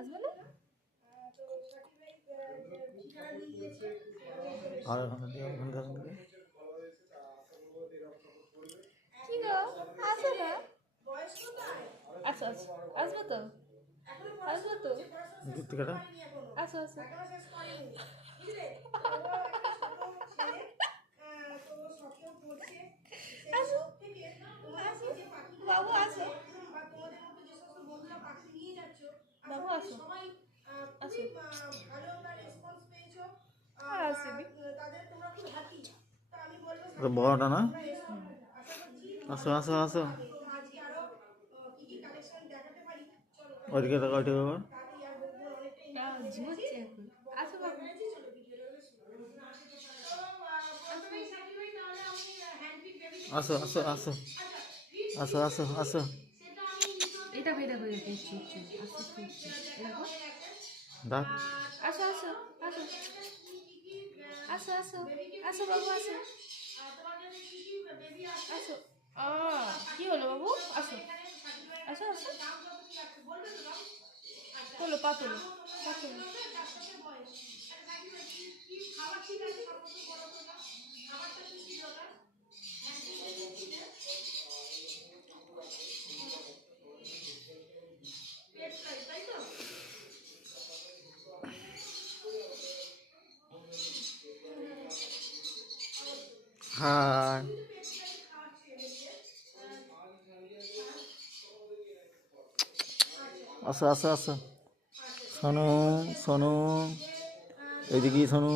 আসবে না? আর ওখানকার কি গো, আসো না? আচ্ছা আচ্ছা, আসবে তো, আসবে তো, দূর আসো আসো। আসো, আসো, বাবু আসো, বাবু আসো, আসো। আর আসেনি। বড়টা না? আসো আসো আসো, ওইদিকে দেখো, ওইদিকে দেখো। ঝুমুচ্ছে এখন। আসো বাবু, আসো আসো আসো আসো আসো আসো। এটা বের হয়ে গেছে, আস্তে আস্তে এরকম। ডাক। আসো আসো আসো, আসো আসো, আসো বাবু আসো, আসো। কি হলো বাবু? আসো আসো আসো, তোলো পা তোলো, পা তোলো। হাই। আসো আসো আসো। শোনো শোনো, এদিকে শোনো।